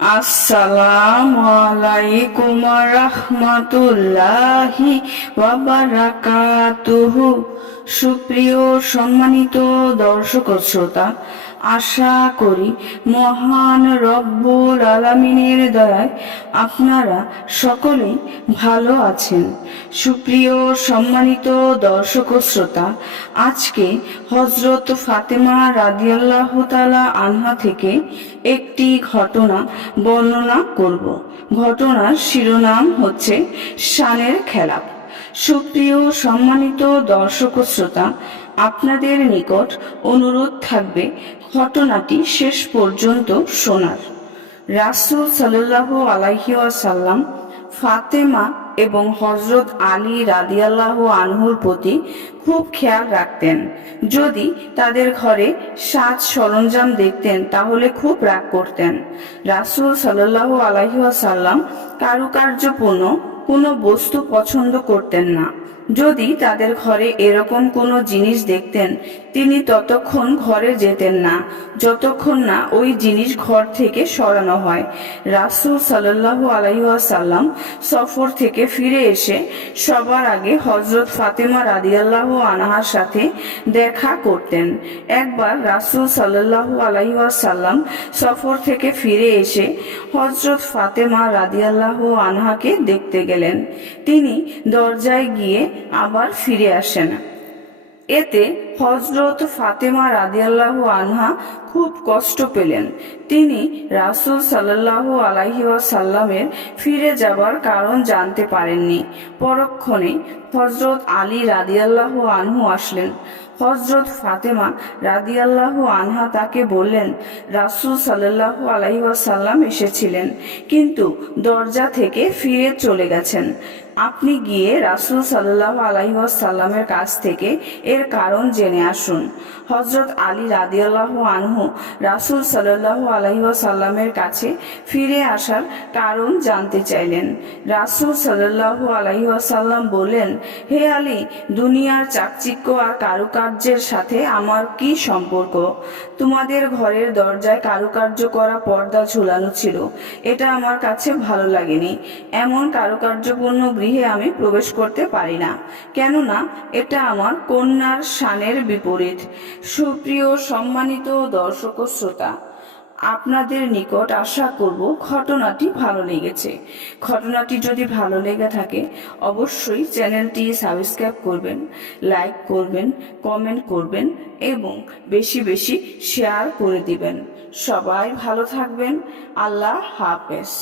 আসসালামু আলাইকুম রহমতুল্লাহি বারাকাতুহু। সুপ্রিয় সম্মানিত দর্শক শ্রোতা আশা করি মহান রব্বুল আলামিনের দয়ায় আপনারা সকলেই ভালো আছেন। সুপ্রিয় সম্মানিত দর্শক ও শ্রোতা, আজকে হজরত ফাতেমা রাদিয়াল্লাহু তাআলা আনহা থেকে একটি ঘটনা বর্ণনা করব। ঘটনার শিরোনাম হচ্ছে শানের খেলাপ। সুপ্রিয় সম্মানিত দর্শক ও শ্রোতা আপনাদের নিকট অনুরোধ থাকবে ঘটনাটি শেষ পর্যন্ত শোনার। রাসূল সাল্লাল্লাহু আলাইহি ওয়াসাল্লাম ফাতেমা এবং হজরত আলী রাদিয়াল্লাহু আনহুর প্রতি খুব খেয়াল রাখতেন। যদি তাদের ঘরে সাজ সরঞ্জাম দেখতেন, তাহলে খুব রাগ করতেন। রাসূল সাল্লাল্লাহু আলাইহি ওয়াসাল্লাম কারুকার্যপূর্ণ কোনো বস্তু পছন্দ করতেন না। যদি তাদের ঘরে এরকম কোনো জিনিস দেখতেন, তিনি ততক্ষণ ঘরে যেতেন না, যতক্ষণ না ওই জিনিস ঘর থেকে সরানো হয়। রাসূল সাল্লাল্লাহু আলাইহি ওয়াসাল্লাম সফর থেকে ফিরে এসে সবার আগে হজরত ফাতেমা রাদিয়াল্লাহু আনহার সাথে দেখা করতেন। একবার রাসূল সাল্লাল্লাহু আলাইহি ওয়াসাল্লাম সফর থেকে ফিরে এসে হজরত ফাতেমা রাদিয়াল্লাহু আনহাকে দেখতে গেলেন। তিনি দরজায় গিয়ে আবার ফিরে আসেন এতে হজরত ফাতেমা রাদিয়াল্লাহু আনহা খুব কষ্ট পেলেন। তিনি রাসূল সাল্লাল্লাহু আলাইহি ওয়াসাল্লামের ফিরে যাবার কারণ জানতে পারেননি। পরক্ষণে হজরত আলী রাদিয়াল্লাহু আনহু আসলেন। হজরত ফাতেমা রাদিয়াল্লাহু আনহা তাকে বললেন, রাসূল সাল্লাল্লাহু আলাইহি ওয়াসাল্লাম এসেছিলেন, কিন্তু দরজা থেকে ফিরে চলে গেছেন। আপনি গিয়ে রাসূল সাল্লাল্লাহু আলাইহি ওয়াসাল্লামের কাছ থেকে এর কারণ জেনে আসুন। হজরত আলী রাদিয়াল্লাহু আনহু রাসূল সাল্লাল্লাহু আলাইহি ওয়াসাল্লামের কাছে ফিরে আসার কারণ জানতে চাইলেন। রাসূল সাল্লাল্লাহু আলাইহি ওয়াসাল্লাম বললেন, হে আলী, দুনিয়ার চাকচিক্য আর কারুকার্যের সাথে আমার কি সম্পর্ক? তোমাদের ঘরের দরজায় কারুকার্য করা পর্দা ঝুলানো ছিল। এটা আমার কাছে ভালো লাগেনি। এমন কারুকার্যপূর্ণ গৃহে আমি প্রবেশ করতে পারি না। কেননা এটা আমার কন্যার শানের বিপরীত। সুপ্রিয়, সম্মানিত দর্শক শ্রোতা, আপনাদের নিকট আশা করব ঘটনাটি ভালো লেগেছে। ঘটনাটি যদি ভালো লেগে থাকে, অবশ্যই চ্যানেলটি সাবস্ক্রাইব করবেন, লাইক করবেন, কমেন্ট করবেন এবং বেশি বেশি শেয়ার করে দিবেন। সবাই ভালো থাকবেন। আল্লাহ হাফেজ।